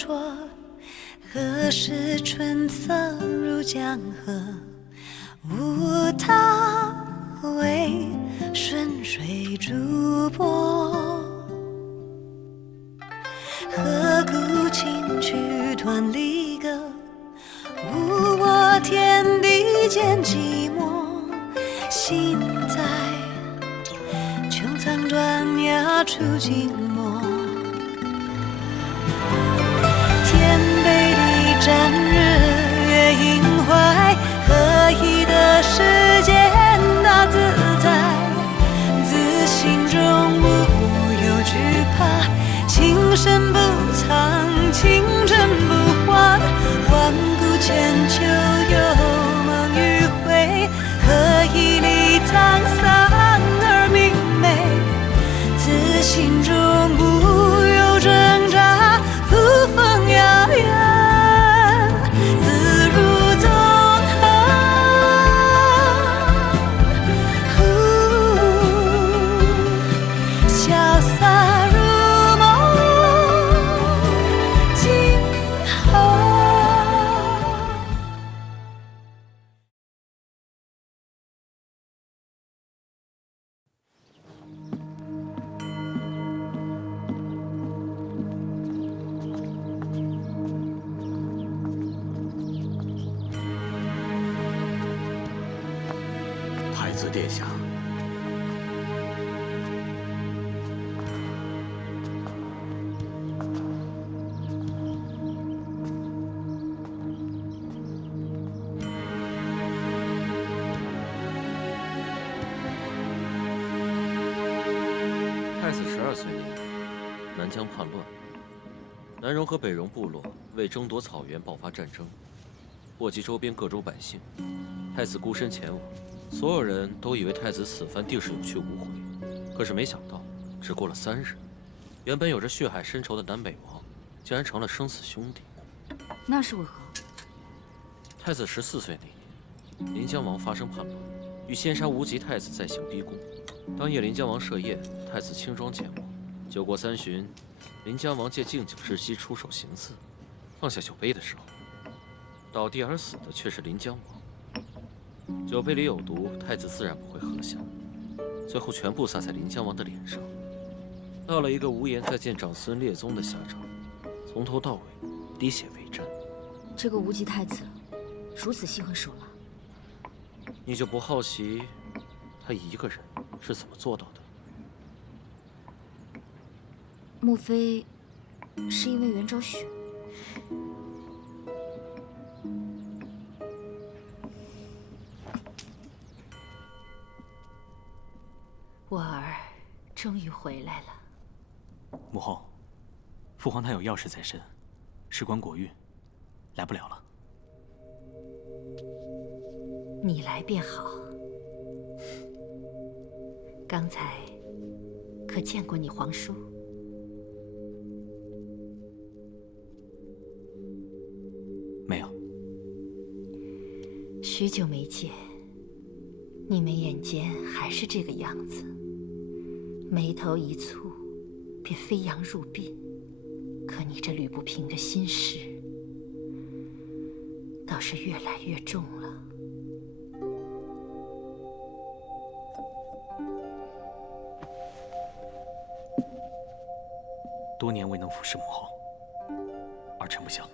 绰，何时春色入江河？无他，为顺水逐波。何故轻曲断离歌？无我天地间寂寞。心在穹苍断崖处静默。天北地战，日月盈怀，何以得世间大自在？自心中无有惧怕，情深不藏，情真不换。万古千秋有梦与悔，何以离沧桑而明媚？自心中不有挣扎，扶风摇远，自如纵横。潇洒如梦，今后。太子殿下，太子12岁那年，南疆叛乱，南戎和北戎部落为争夺草原爆发战争，祸及周边各州百姓。太子孤身前往，所有人都以为太子此番定是有去无回，可是没想到，只过了3日，原本有着血海深仇的南北王，竟然成了生死兄弟。那是为何？太子14岁那年，临江王发生叛乱，欲先杀无极太子再行逼宫。当夜临江王设宴，太子轻装简往。酒过3巡，临江王借敬酒之机出手行刺，放下酒杯的时候，倒地而死的却是临江王。酒杯里有毒，太子自然不会喝下，最后全部洒在临江王的脸上，落了一个无颜再见长孙列宗的下场，从头到尾滴血为证。这个无极太子如此心狠手辣，你就不好奇他一个人是怎么做到的？莫非是因为袁昭雪？我儿终于回来了。母后，父皇他有要事在身，事关国运，来不了了。你来便好。刚才可见过你皇叔？没有。许久没见，你们眼间还是这个样子，眉头一蹙，便飞扬入鬓。可你这捋不平的心事，倒是越来越重了。多年未能服侍母后，儿臣不孝。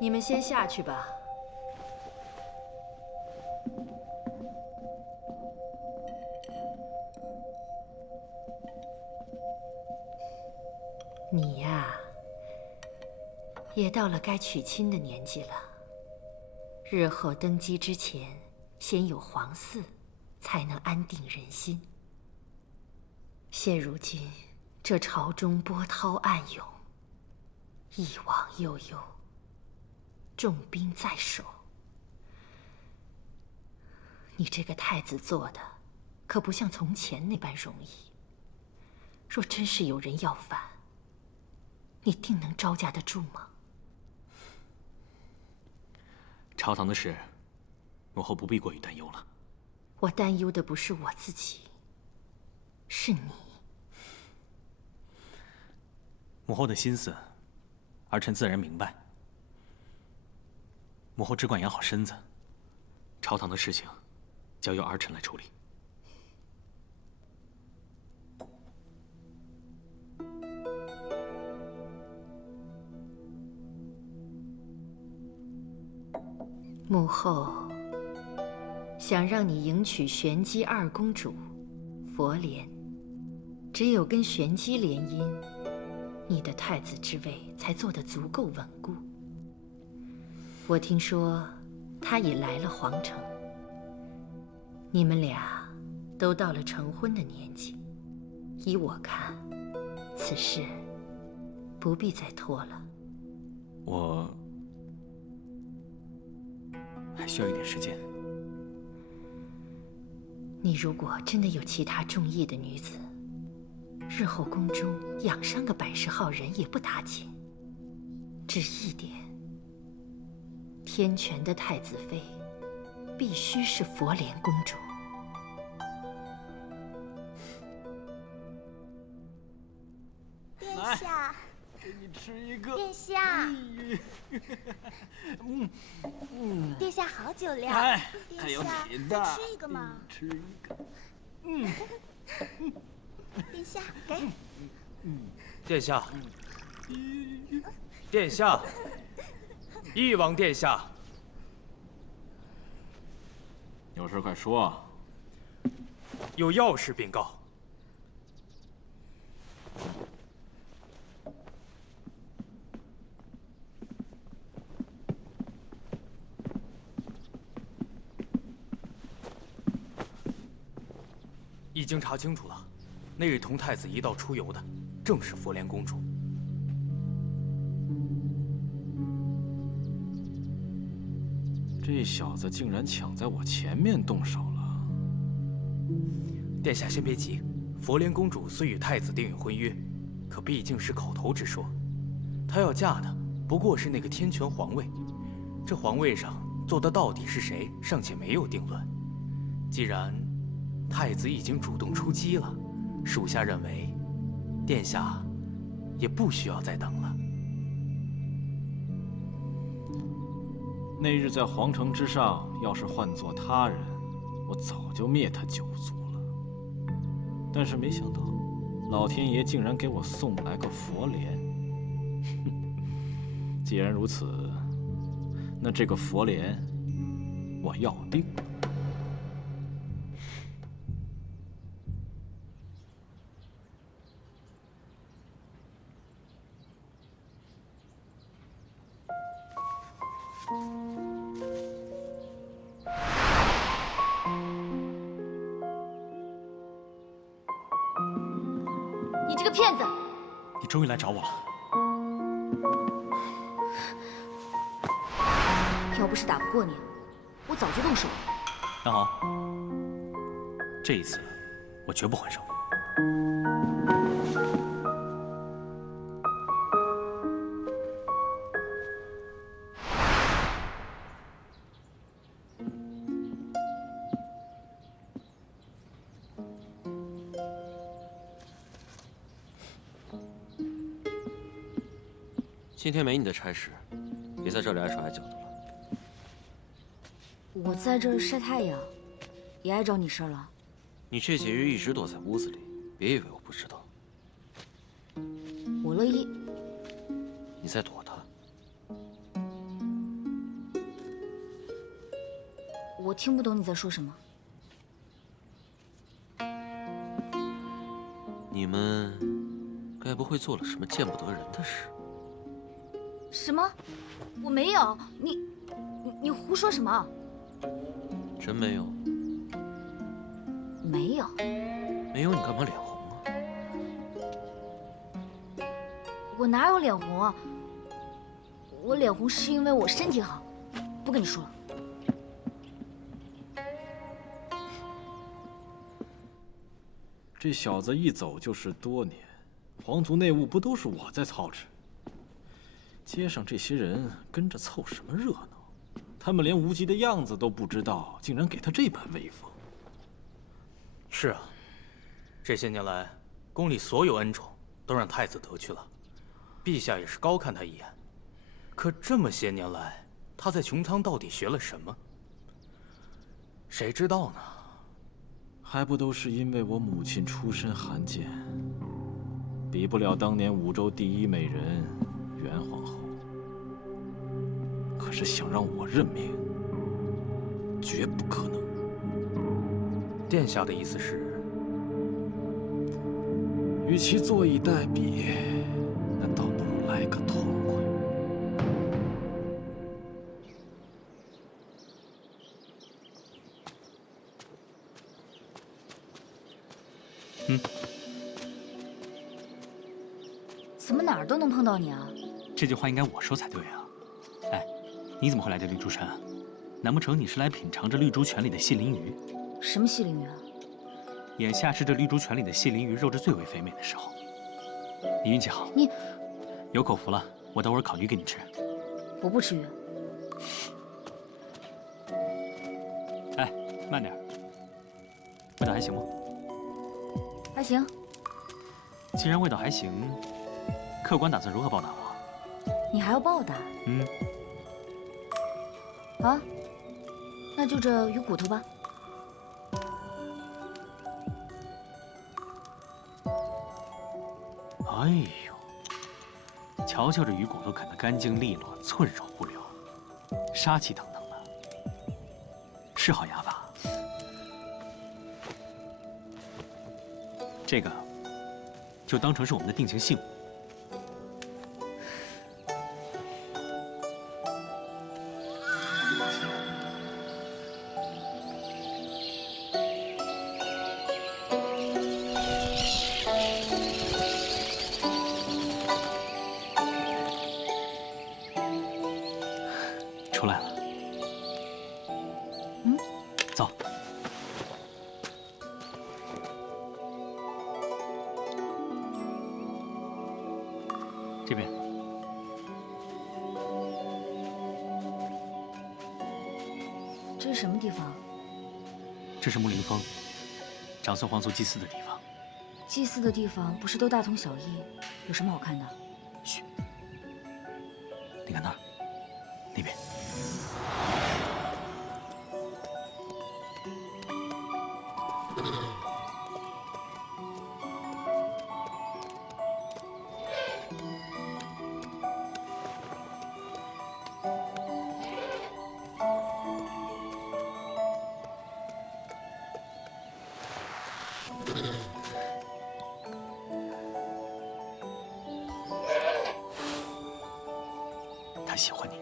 你们先下去吧。你呀，也到了该娶亲的年纪了。日后登基之前，先有皇嗣，才能安定人心。现如今这朝中波涛暗涌，一往悠悠，重兵在手。你这个太子做的，可不像从前那般容易。若真是有人要反，你定能招架得住吗？朝堂的事，母后不必过于担忧了。我担忧的不是我自己，是你。母后的心思，儿臣自然明白。母后只管养好身子，朝堂的事情，交由儿臣来处理。母后想让你迎娶玄机二公主佛莲，只有跟玄机联姻，你的太子之位才坐得足够稳固。我听说他已来了皇城，你们俩都到了成婚的年纪，依我看，此事不必再拖了。我还需要一点时间。你如果真的有其他中意的女子，日后宫中养上个百十号人也不打紧。只一点，天权的太子妃必须是佛莲公主。殿下，给你吃一个。殿下，殿下好酒量。哎，还有殿下，你的，再吃一个嘛。吃一个。殿下，给。殿下，殿下，翼王殿下，有事快说。有要事禀告。已经查清楚了，那日同太子一道出游的，正是佛莲公主。这小子竟然抢在我前面动手了！殿下先别急，佛莲公主虽与太子订有婚约，可毕竟是口头之说。她要嫁的不过是那个天权皇位，这皇位上坐的到底是谁，尚且没有定论。既然太子已经主动出击了，属下认为，殿下也不需要再等了。那日在皇城之上，要是换做他人，我早就灭他九族了。但是没想到，老天爷竟然给我送来个佛莲。既然如此，那这个佛莲，我要定。你这个骗子！你终于来找我了。要不是打不过你，我早就动手了。杨豪，这一次我绝不还手。今天没你的差事，别在这里碍手碍脚的了。我在这儿晒太阳，也碍着你事儿了。你这几日一直躲在屋子里，别以为我不知道。我乐意。你在躲他？我听不懂你在说什么。你们该不会做了什么见不得人的事？什么？我没有。你胡说什么？真没有？没有。没有你干嘛脸红啊？我哪有脸红啊？我脸红是因为我身体好。不跟你说了。这小子一走就是多年，皇族内务不都是我在操持？街上这些人跟着凑什么热闹？他们连无极的样子都不知道，竟然给他这般威风。是啊，这些年来，宫里所有恩宠都让太子得去了，陛下也是高看他一眼。可这么些年来，他在穹苍到底学了什么？谁知道呢？还不都是因为我母亲出身寒贱，比不了当年五州第一美人袁皇后。可是想让我认命，绝不可能。殿下的意思是，与其坐以待毙，那倒不如来个痛快。怎么哪儿都能碰到你啊？这句话应该我说才对啊。哎，你怎么会来这绿珠山啊？难不成你是来品尝这绿珠泉里的蟹鲮鱼？什么蟹鲮鱼啊？眼下是这绿珠泉里的蟹鲮鱼肉质最为肥美的时候。你运气好，你有口福了，我等会儿烤鱼给你吃。我不吃鱼。哎，慢点，味道还行吗？还行。既然味道还行，客官打算如何报答我？你还要报答？嗯。好，那就这鱼骨头吧。哎呦，瞧瞧这鱼骨头啃得干净利落，寸手不留，杀气腾腾的，是好牙法。这个就当成是我们的定情信物。出来了。嗯，走。这边。这是什么地方？这是木林峰，长孙皇族祭祀的地方。祭祀的地方不是都大同小异，有什么好看的？嘘，你看那儿，那边。他喜欢你。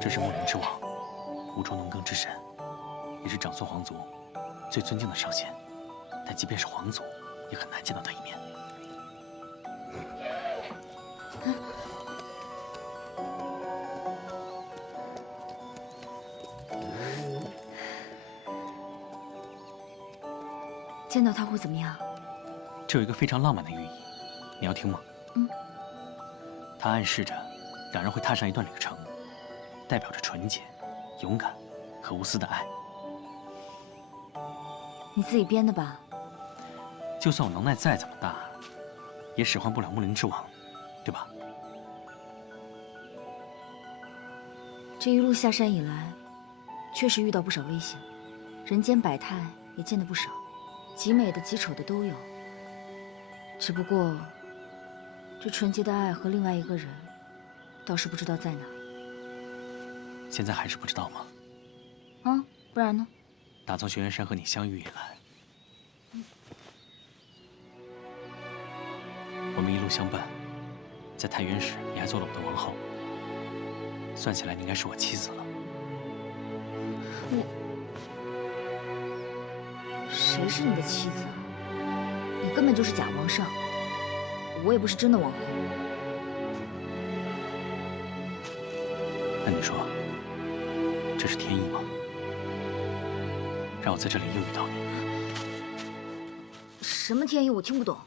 这是木林之王，吴州农耕之神，也是长孙皇族最尊敬的上仙。但即便是皇族，也很难见到他一面。见到他会怎么样？这有一个非常浪漫的寓意，你要听吗？嗯。它暗示着两人会踏上一段旅程，代表着纯洁、勇敢和无私的爱。你自己编的吧？就算我能耐再怎么大，也使唤不了木林之王，对吧？这一路下山以来，确实遇到不少危险，人间百态也见得不少。极美的、极丑的都有，只不过这纯洁的爱和另外一个人，倒是不知道在哪。现在还是不知道吗？啊，不然呢？打从玄元山和你相遇以来，我们一路相伴，在太原时你还做了我的王后，算起来你应该是我妻子了。谁是你的妻子啊？你根本就是假皇上，我也不是真的王后。那你说，这是天意吗？让我在这里又遇到你。什么天意？我听不懂。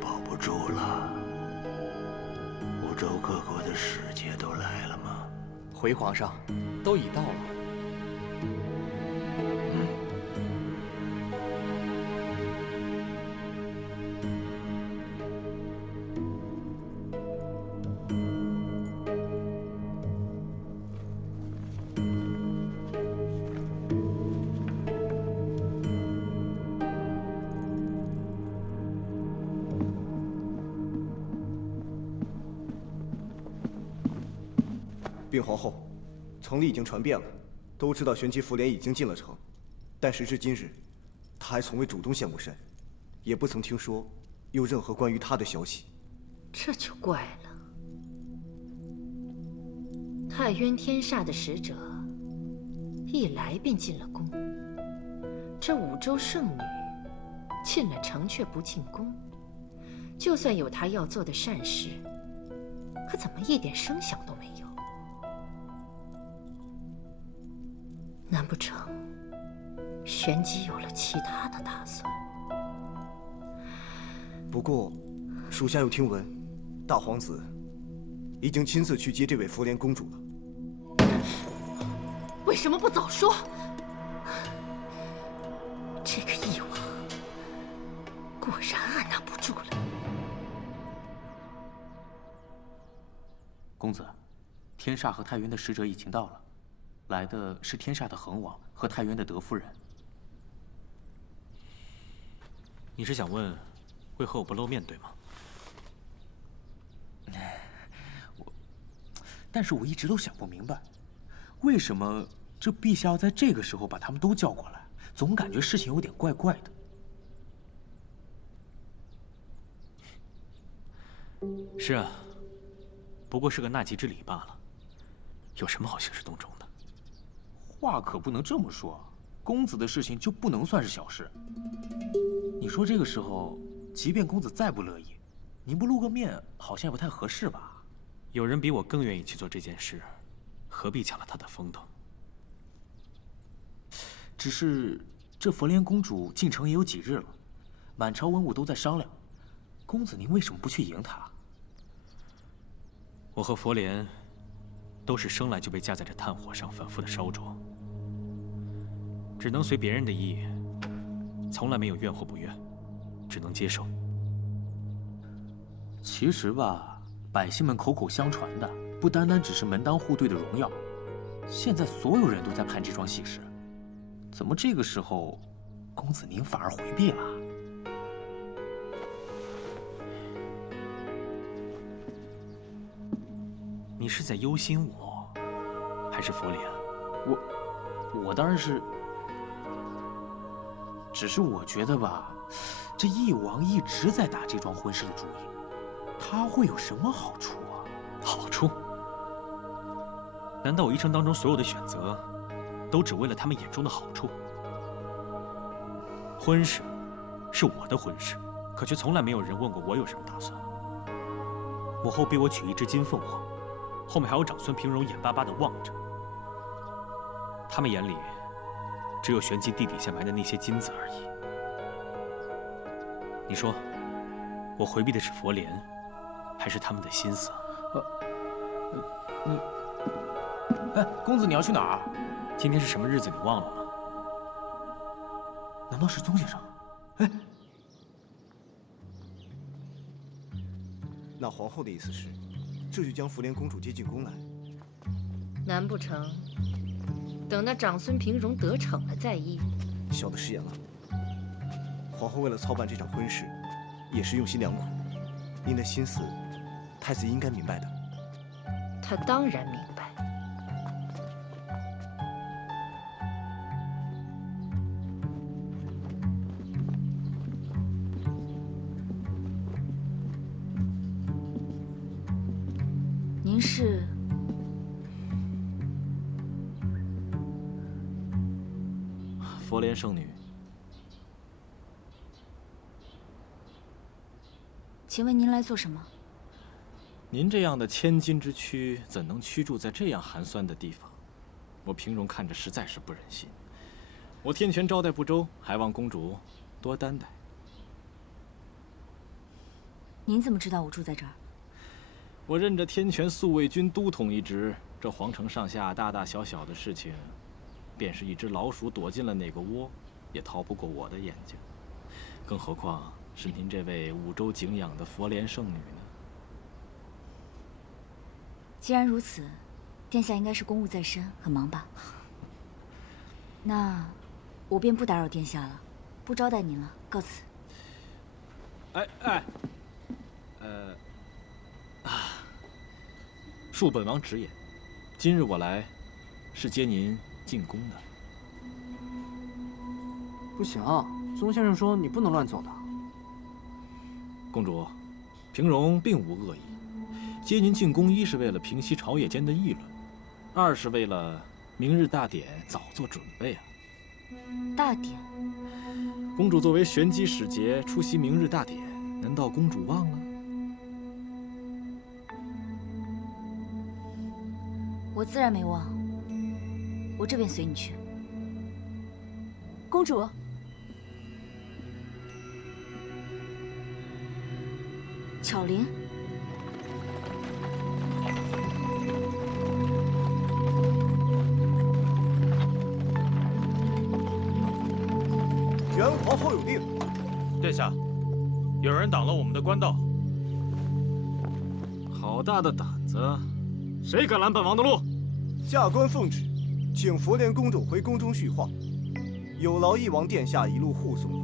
保不住了。五洲各国的使节都来了吗？回皇上，都已到了。禀皇后，城里已经传遍了，都知道玄机福莲已经进了城，但时至今日，他还从未主动现过身，也不曾听说有任何关于他的消息。这就怪了。太渊天煞的使者一来便进了宫，这五洲圣女进了城却不进宫，就算有她要做的善事，可怎么一点声响都没有？难不成玄机有了其他的打算？不过，属下又听闻，大皇子已经亲自去接这位福莲公主了。为什么不早说？这个义王果然按捺不住了。公子，天煞和太渊的使者已经到了，来的是天煞的恒王和太渊的德夫人。你是想问，为何我不露面，对吗？但是我一直都想不明白，为什么这陛下要在这个时候把他们都叫过来？总感觉事情有点怪怪的。是啊，不过是个纳吉之礼罢了，有什么好兴师动众的？话可不能这么说，公子的事情就不能算是小事。你说这个时候，即便公子再不乐意，您不露个面，好像也不太合适吧？有人比我更愿意去做这件事，何必抢了他的风头？只是这佛莲公主进城也有几日了，满朝文武都在商量，公子您为什么不去迎她？我和佛莲都是生来就被架在这炭火上反复的烧灼，只能随别人的意，从来没有怨或不怨，只能接受。其实吧，百姓们口口相传的，不单单只是门当户对的荣耀，现在所有人都在盼这桩喜事，怎么这个时候，公子您反而回避了？你是在忧心我，还是佛莲？我当然是，只是我觉得吧，这义王一直在打这桩婚事的主意，他会有什么好处啊？好处？难道我一生当中所有的选择，都只为了他们眼中的好处？婚事是我的婚事，可却从来没有人问过我有什么打算。母后逼我娶一只金凤凰，后面还有长孙平荣眼巴巴地望着。他们眼里只有玄机地底下埋的那些金子而已。你说，我回避的是佛莲，还是他们的心思？哎，公子你要去哪儿？今天是什么日子？你忘了吗？难道是宗先生？哎，那皇后的意思是，这就将福莲公主接进宫来？难不成等那长孙平荣得逞了再议？小的失言了。皇后为了操办这场婚事，也是用心良苦。您的心思，太子应该明白的。他当然明白。您是？佛莲圣女。请问您来做什么？您这样的千金之躯，怎能居住在这样寒酸的地方？我平荣看着实在是不忍心。我天权招待不周，还望公主多担待。您怎么知道我住在这儿？我任着天权宿卫军都统一职，这皇城上下大大小小的事情，便是一只老鼠躲进了哪个窝，也逃不过我的眼睛。更何况是您这位五州景仰的佛莲圣女呢？既然如此，殿下应该是公务在身，很忙吧？那我便不打扰殿下了，不招待您了，告辞。恕本王直言，今日我来，是接您进宫的。不行，宗先生说你不能乱走的。公主，平荣并无恶意，接您进宫，一是为了平息朝野间的议论，二是为了明日大典早做准备啊。大典？公主作为玄机使节出席明日大典，难道公主忘了？我自然没忘，我这便随你去。公主，巧玲，元皇后有令。殿下，有人挡了我们的官道。好大的胆子！谁敢拦本王的路？下官奉旨，请佛莲公主回宫中叙话，有劳翼王殿下一路护送了。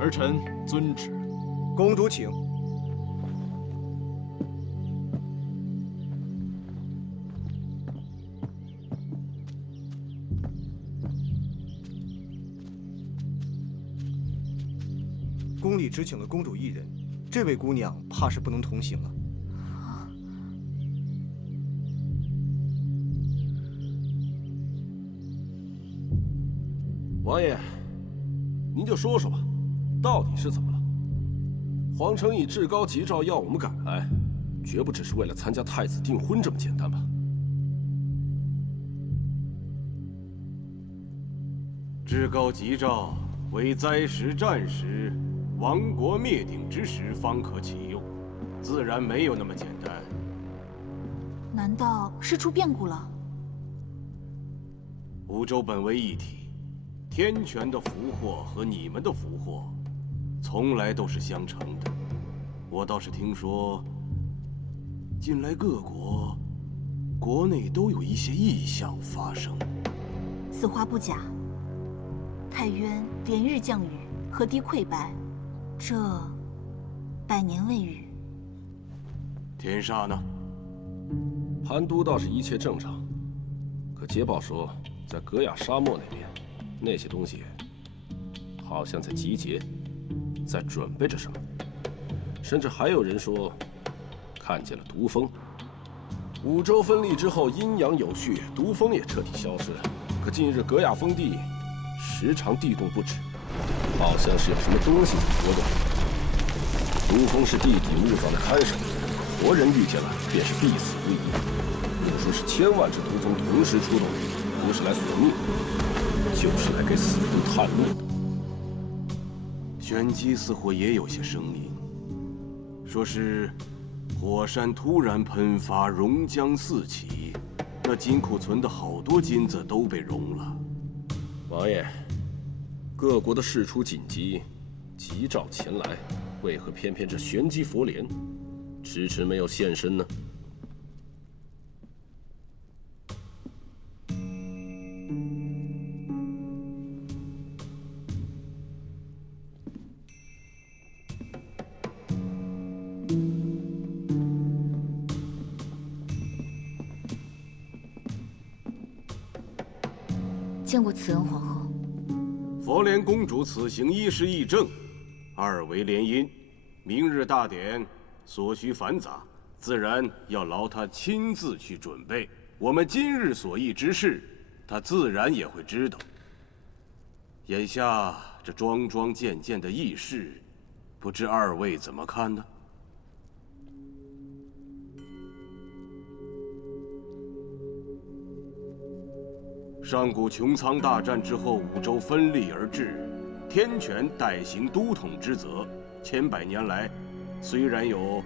儿臣遵旨。公主请。宫里只请了公主一人，这位姑娘怕是不能同行了。王爷，您就说说吧，到底是怎么了？皇城以至高吉诏要我们赶来，绝不只是为了参加太子订婚这么简单吧？至高吉诏为灾时战时。亡国灭顶之时方可启用，自然没有那么简单。难道是出变故了？五州本为一体，天权的福祸和你们的福祸，从来都是相乘的。我倒是听说，近来各国国内都有一些异象发生。此话不假。太渊连日降雨，河堤溃败。这100年未遇。天煞呢？潘都倒是一切正常，可捷报说，在格雅沙漠那边，那些东西好像在集结，在准备着什么。甚至还有人说，看见了毒蜂。五州分立之后，阴阳有序，毒蜂也彻底消失了。可近日格雅封地时常地动不止。好像是有什么东西在波动。毒蜂是地底物藻的看守，活人遇见了便是必死无疑。不说是千万只毒蜂同时出动，不是来索命，就是来给死人探路的。玄机似乎也有些声音，说是火山突然喷发，熔浆四起，那金库存的好多金子都被熔了。王爷。各国的事出紧急，急召前来，为何偏偏这玄机佛莲迟迟没有现身呢？见过慈恩皇后。佛莲公主此行一是议政，二为联姻。明日大典所需繁杂，自然要劳她亲自去准备。我们今日所议之事，她自然也会知道。眼下这桩桩件件的议事，不知二位怎么看呢？上古穹苍大战之后，五州分立而治，天权代行都统之责。千百年来，虽然有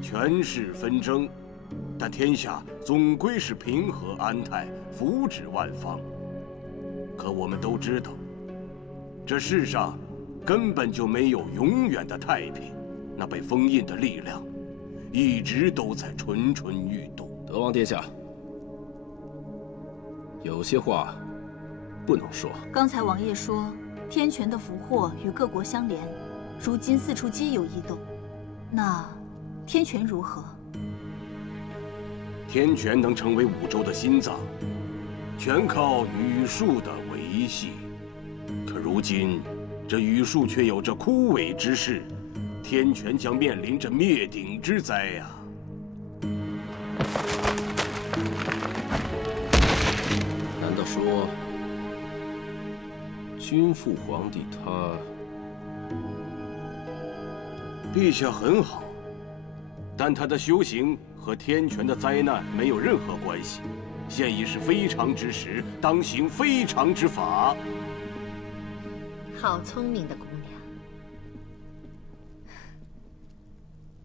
权势纷争，但天下总归是平和安泰，福祉万方。可我们都知道，这世上根本就没有永远的太平，那被封印的力量一直都在蠢蠢欲动。德王殿下，有些话不能说。刚才王爷说，天权的福祸与各国相连，如今四处皆有异动，那天权如何？天权能成为五州的心脏，全靠羽树的维系。可如今，这羽树却有着枯萎之势，天权将面临着灭顶之灾呀！难道说，君父皇帝他？陛下很好，但他的修行和天权的灾难没有任何关系。现已是非常之时，当行非常之法。好聪明的姑娘。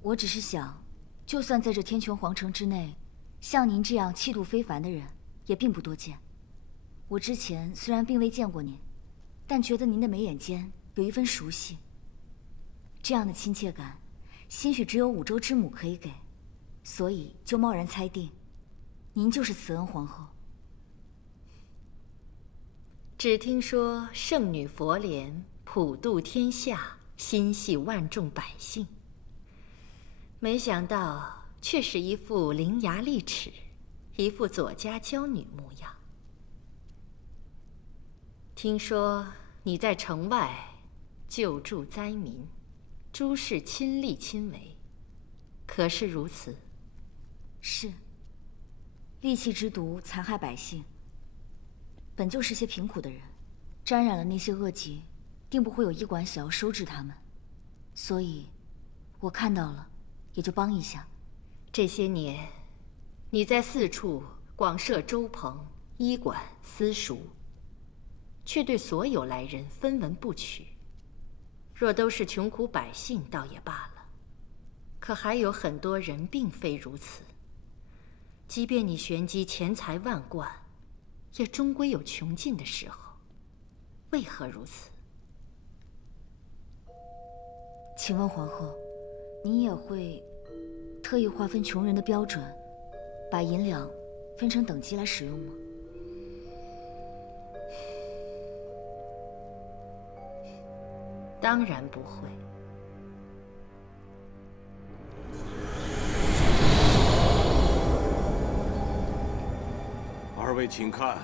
我只是想，就算在这天权皇城之内，像您这样气度非凡的人也并不多见。我之前虽然并未见过您，但觉得您的眉眼间有一分熟悉。这样的亲切感，兴许只有五州之母可以给，所以就贸然猜定，您就是慈恩皇后。只听说圣女佛莲普渡天下，心系万众百姓，没想到却是一副伶牙俐齿，一副左家娇女模样。听说你在城外救助灾民，诸事亲力亲为，可是如此？是。戾气之毒残害百姓，本就是些贫苦的人，沾染了那些恶疾，定不会有医管小收治他们。所以，我看到了，也就帮一下。这些年，你在四处广设粥棚、医馆、私塾，却对所有来人分文不取。若都是穷苦百姓，倒也罢了，可还有很多人并非如此。即便你玄机钱财万贯，也终归有穷尽的时候。为何如此？请问皇后，您也会特意划分穷人的标准，把银两分成等级来使用吗？当然不会。二位请看，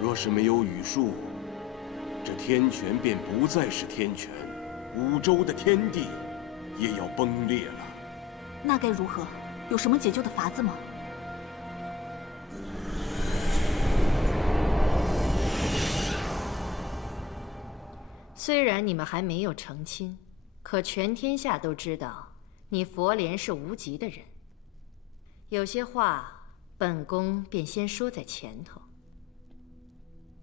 若是没有羽树，这天权便不再是天权，五州的天地也要崩裂了。那该如何？有什么解救的法子吗？虽然你们还没有成亲，可全天下都知道你佛莲是无极的人。有些话，本宫便先说在前头。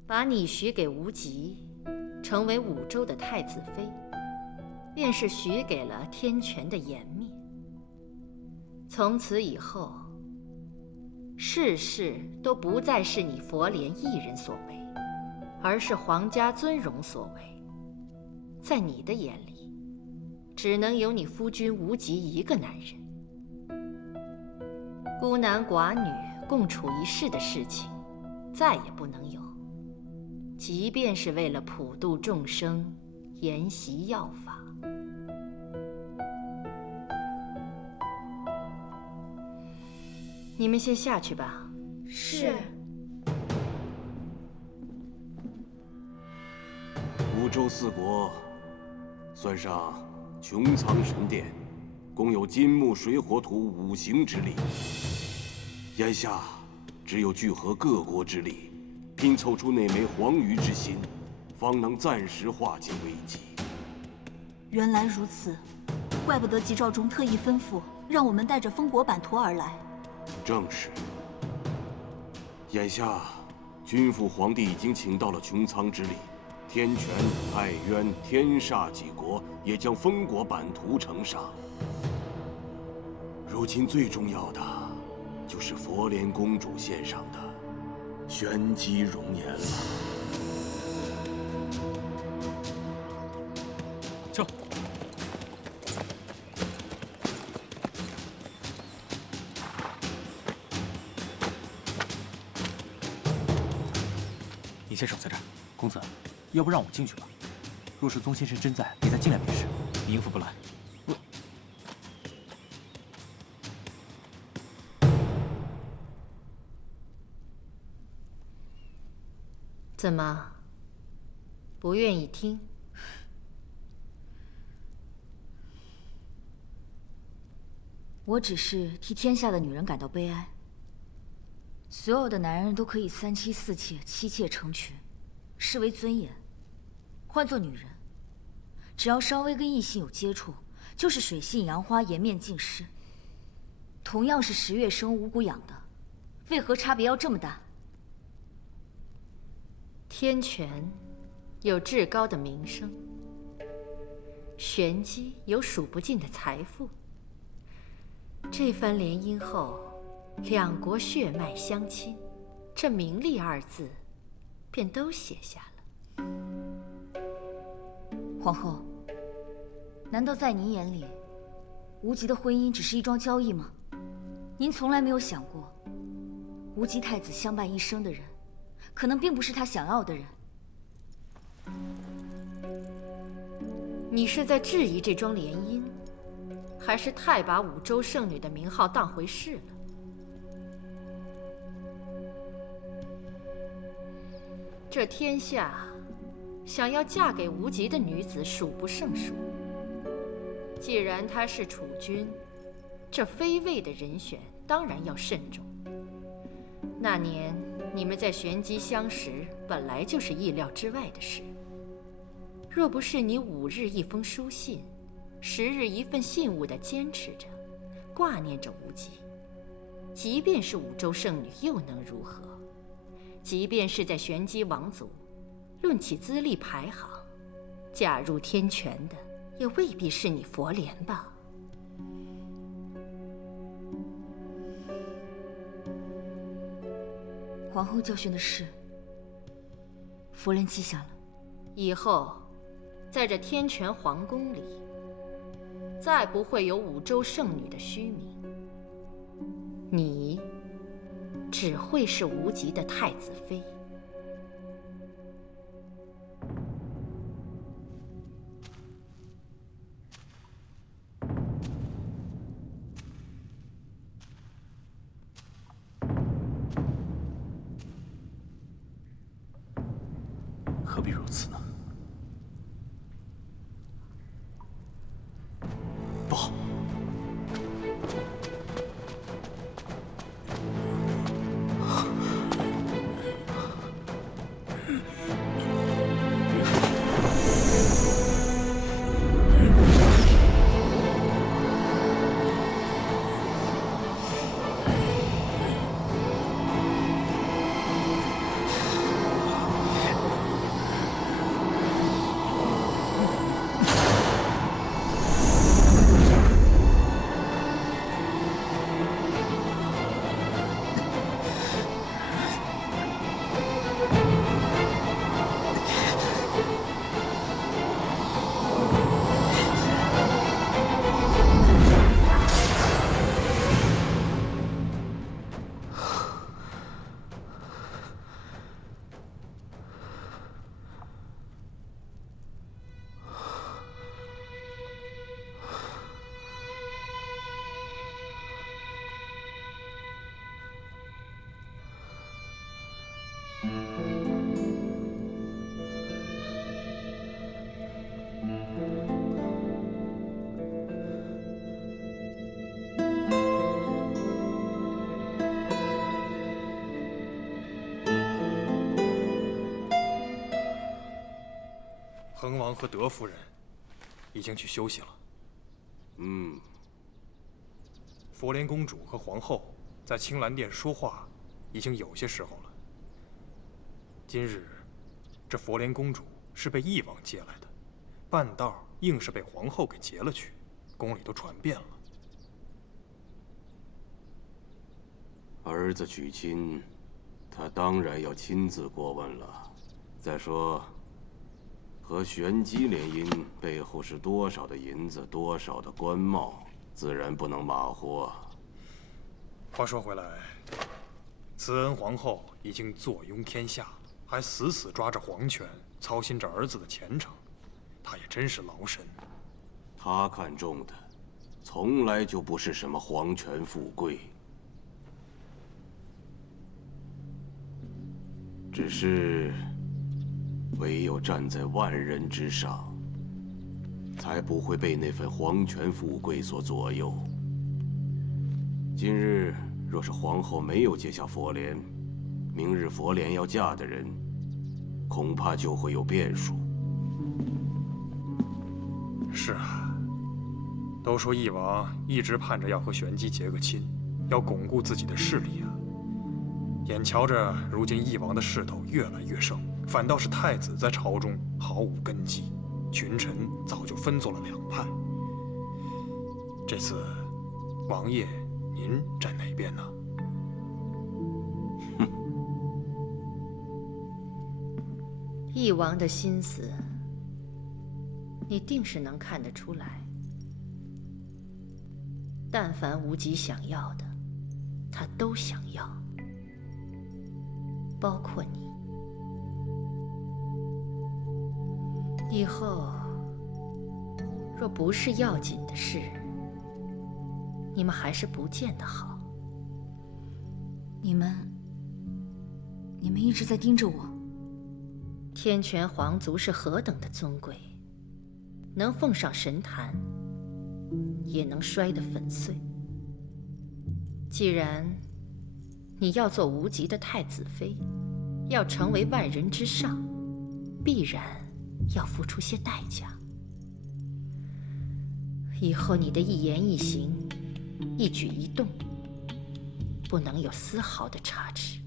把你许给无极，成为五州的太子妃，便是许给了天权的颜面。从此以后，事事都不再是你佛莲一人所为，而是皇家尊荣所为。在你的眼里，只能有你夫君无极一个男人。孤男寡女共处一室的事情，再也不能有。即便是为了普度众生，研习药法。你们先下去吧。是。五州四国，算上穹苍神殿，共有金木水火土五行之力。眼下只有聚合各国之力，拼凑出那枚黄鱼之心，方能暂时化解危机。原来如此，怪不得吉兆中特意吩咐让我们带着封国版图而来。正是。眼下，君父皇帝已经请到了穹苍之力，天权、太渊、天煞几国也将封国版图呈上。如今最重要的，就是佛莲公主献上的玄机容颜了。撤！你先守在这儿，公子，要不让我进去吧？若是宗先生真在，你再进来便是。你应付不来。怎么，不愿意听？我只是替天下的女人感到悲哀。所有的男人都可以三妻四妾、妻妾成群，视为尊严。换做女人，只要稍微跟异性有接触，就是水性杨花、颜面尽失。同样是10月生、五谷养的，为何差别要这么大？天权有至高的名声，玄机有数不尽的财富。这番联姻后，两国血脉相亲，这名利二字便都写下了。皇后，难道在您眼里，无极的婚姻只是一桩交易吗？您从来没有想过，无极太子相伴一生的人，可能并不是他想要的人。你是在质疑这桩联姻，还是太把五州圣女的名号当回事了？这天下，想要嫁给无极的女子数不胜数。既然她是储君，这妃位的人选当然要慎重。那年你们在玄机相识，本来就是意料之外的事。若不是你5日一封书信，10日一份信物的坚持着，挂念着无极，即便是五州圣女又能如何？即便是在玄机王族，论起资历排行，嫁入天权的也未必是你佛莲吧？皇后教训的是，佛莲记下了。以后，在这天权皇宫里，再不会有五州圣女的虚名。你只会是无极的太子妃。何必如此呢？不好！王和德夫人已经去休息了。佛莲公主和皇后在青兰殿说话已经有些时候了。今日，这佛莲公主是被义王接来的，半道硬是被皇后给劫了去，宫里都传遍了。儿子娶亲，他当然要亲自过问了。再说，和玄机联姻背后是多少的银子，多少的官帽，自然不能马虎啊。话说回来，慈恩皇后已经坐拥天下，还死死抓着皇权，操心着儿子的前程，她也真是劳神。她看重的，从来就不是什么皇权富贵，只是唯有站在万人之上，才不会被那份皇权富贵所左右。今日若是皇后没有接下佛莲，明日佛莲要嫁的人，恐怕就会有变数。是啊，都说义王一直盼着要和玄机结个亲，要巩固自己的势力啊。眼瞧着如今义王的势头越来越盛，反倒是太子在朝中毫无根基，群臣早就分作了两派。这次，王爷您站哪边呢？义王的心思，你定是能看得出来。但凡无极想要的，他都想要，包括你。以后若不是要紧的事，你们还是不见得好。你们一直在盯着我。天权皇族是何等的尊贵，能奉上神坛，也能摔得粉碎。既然你要做无极的太子妃，要成为万人之上，必然要付出些代价。以后你的一言一行，一举一动，不能有丝毫的差池。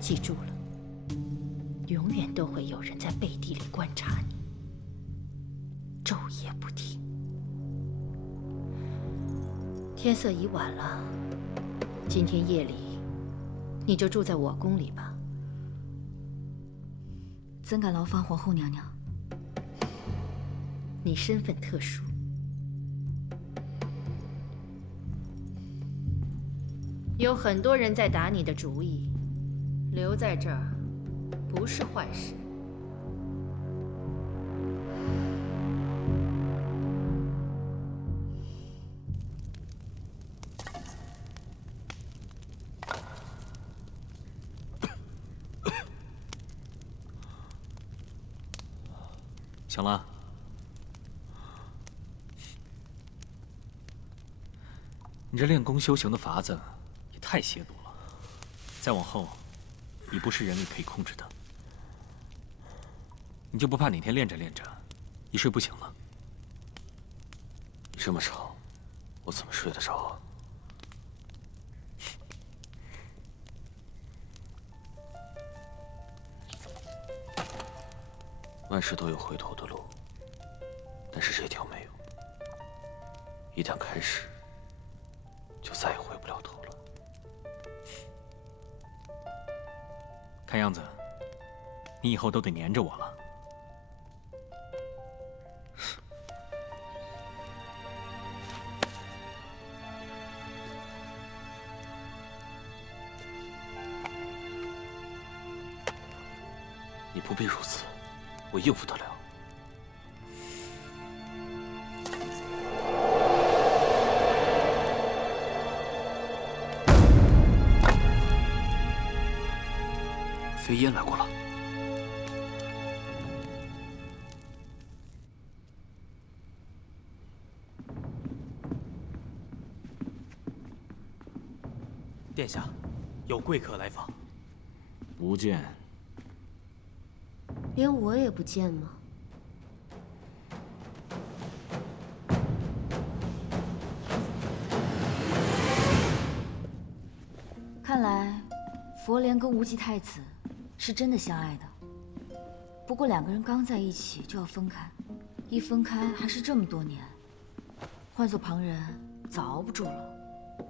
记住了，永远都会有人在背地里观察你，昼夜不停。天色已晚了，今天夜里你就住在我宫里吧。怎敢劳烦皇后娘娘？你身份特殊，有很多人在打你的主意，留在这儿不是坏事。行了，你这练功修行的法子也太邪毒了，再往后，已不是人力可以控制的。你就不怕哪天练着练着，一睡不醒了？你这么吵，我怎么睡得着啊？万事都有回头的路，但是这条没有。一旦开始，就再也回不了头了。看样子，你以后都得黏着我了。你不必如此，我应付得了。飞燕来过了。殿下，有贵客来访。无见。连我也不见吗？看来佛莲跟无极太子是真的相爱的。不过两个人刚在一起就要分开，一分开还是这么多年，换做旁人早熬不住了。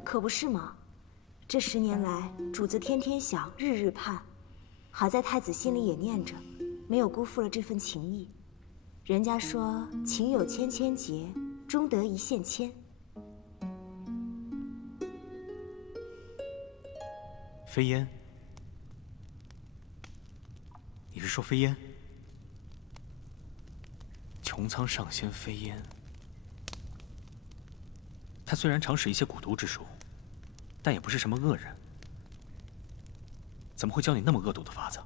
可不是嘛，这10年来，主子天天想，日日盼，好在太子心里也念着，没有辜负了这份情谊。人家说情有千千结，终得一线牵。飞烟，你是说飞烟？穹苍上仙飞烟，他虽然常使一些蛊毒之术，但也不是什么恶人，怎么会教你那么恶毒的法子？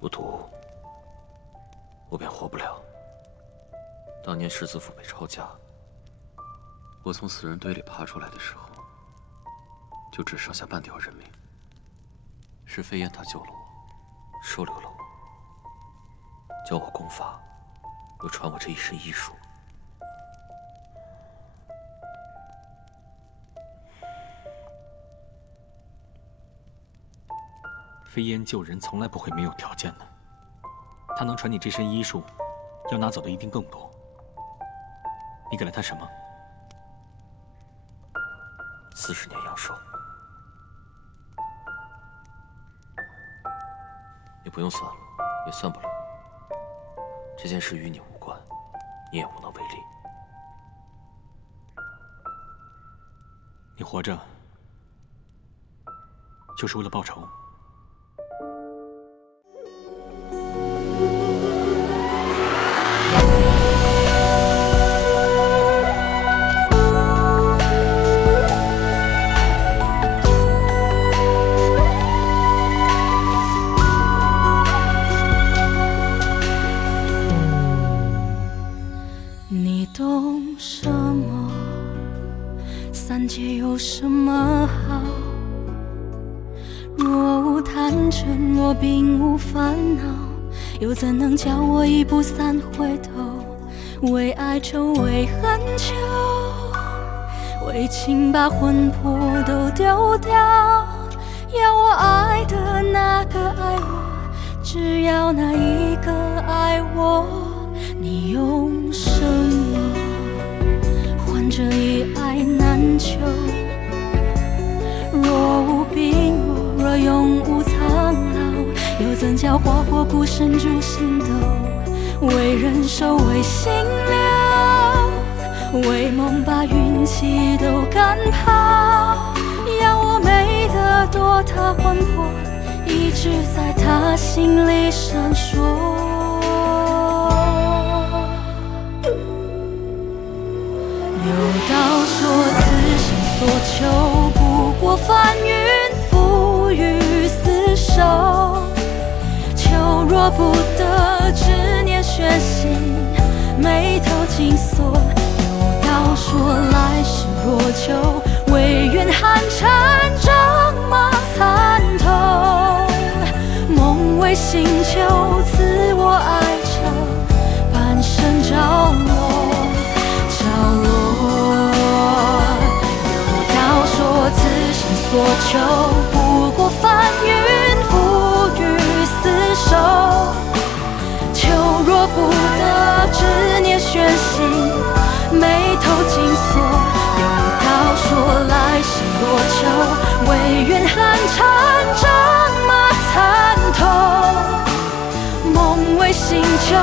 不毒，我便活不了。当年世子府被抄家，我从死人堆里爬出来的时候，就只剩下半条人命。是飞燕她救了我，收留了我，教我功法，又传我这一身医术。飞烟救人从来不会没有条件的，他能传你这身医术，要拿走的一定更多。你给了他什么？40年阳寿。你不用算了，也算不了。这件事与你无关，你也无能为力。你活着就是为了报仇？你懂什么？三界有什么好？若无贪嗔，若并无烦恼，又怎能叫我一步三回头？为爱愁，为恨求，为情把魂魄都丢掉。要我爱的那个爱我，只要那一个爱我。你用什么换这一爱难求？若无病弱，若永无苍老，又怎叫花火孤身诛心斗？为人守，为心留，为梦把运气都赶跑。要我美得多，他魂魄一直在他心里闪烁。有道说此生所求，不过翻云覆雨厮守。求若不得，执念悬心，眉头紧锁。有道说来世若求，唯愿寒蝉仗马参透。梦为星球，赐我爱着半生着落。所求不过翻云覆雨厮守，求若不得，执念悬心，眉头紧锁。有道说来世若求，唯愿寒蝉仗马参透。梦为星球，